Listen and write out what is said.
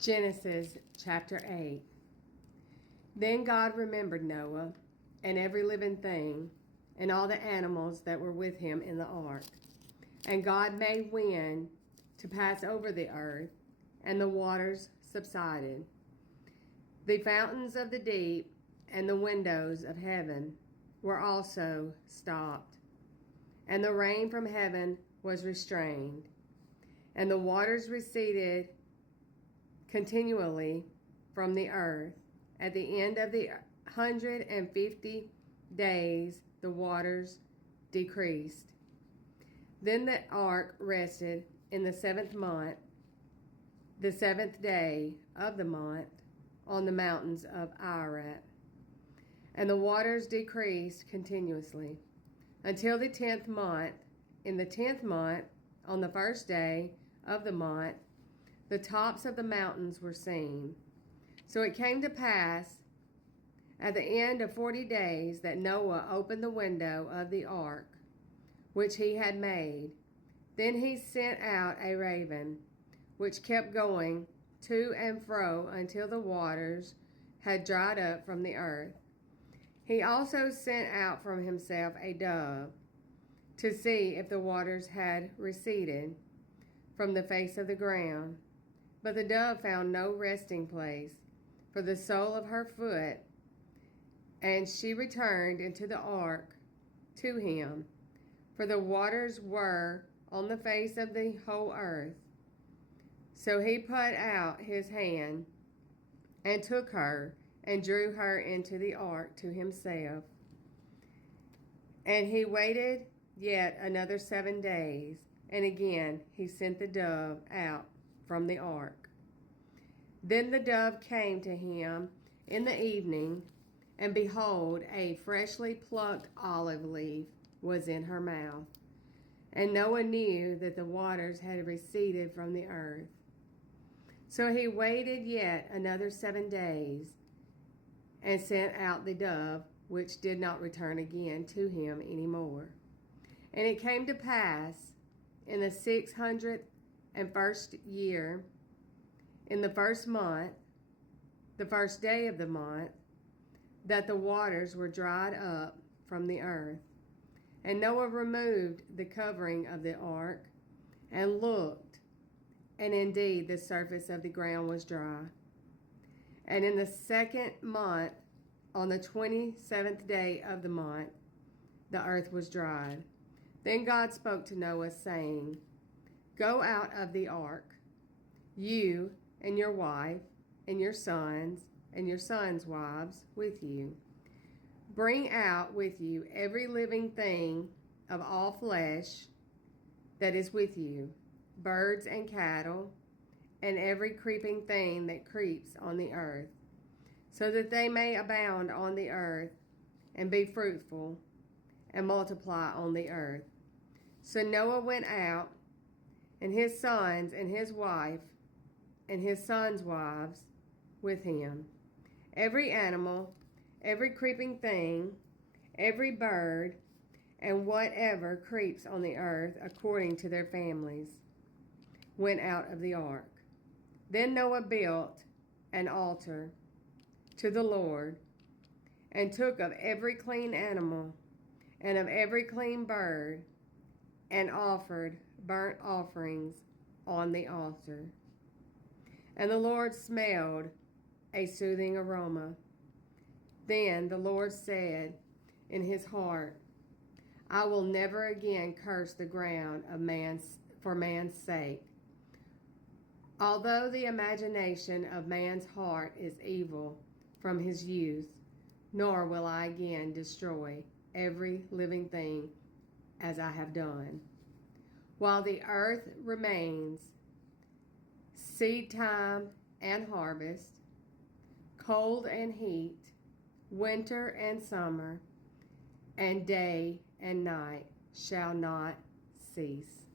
Genesis chapter 8. Then God remembered Noah and every living thing and all the animals that were with him in the ark. And God made wind to pass over the earth, and the waters subsided. The fountains of the deep and the windows of heaven were also stopped, and the rain from heaven was restrained, and the waters receded continually from the earth. At the end of the 150 days, the waters decreased. Then the ark rested in the 7th month, the 7th day of the month, on the mountains of Ararat. And the waters decreased continuously until the 10th month. In the 10th month, on the 1st day of the month, the tops of the mountains were seen. So it came to pass at the end of 40 days that Noah opened the window of the ark, which he had made. Then he sent out a raven, which kept going to and fro until the waters had dried up from the earth. He also sent out from himself a dove to see if the waters had receded from the face of the ground. But the dove found no resting place for the sole of her foot, and she returned into the ark to him, for the waters were on the face of the whole earth. So he put out his hand and took her and drew her into the ark to himself. And he waited yet another 7 days, and again he sent the dove out from the ark. Then the dove came to him in the evening, and behold, a freshly plucked olive leaf was in her mouth. And Noah knew that the waters had receded from the earth. So he waited yet another 7 days, and sent out the dove, which did not return again to him any more. And it came to pass in the 601st year, in the 1st month, the 1st day of the month, that the waters were dried up from the earth. And Noah removed the covering of the ark and looked, and indeed the surface of the ground was dry. And in the 2nd month, on the 27th day of the month, the earth was dried. Then God spoke to Noah, saying, Go out of the ark, you and your wife, and your sons wives with you. Bring out with you every living thing of all flesh that is with you, birds and cattle, and every creeping thing that creeps on the earth, so that they may abound on the earth, and be fruitful, and multiply on the earth. So Noah went out, and his sons and his wife, and his sons' wives with him. Every animal, every creeping thing, every bird, and whatever creeps on the earth according to their families, went out of the ark. Then Noah built an altar to the Lord, and took of every clean animal and of every clean bird, and offered burnt offerings on the altar. And the Lord smelled a soothing aroma. Then the Lord said in his heart, I will never again curse the ground for man's sake. Although the imagination of man's heart is evil from his youth, nor will I again destroy every living thing as I have done. While the earth remains, seed time and harvest, cold and heat, winter and summer, and day and night shall not cease.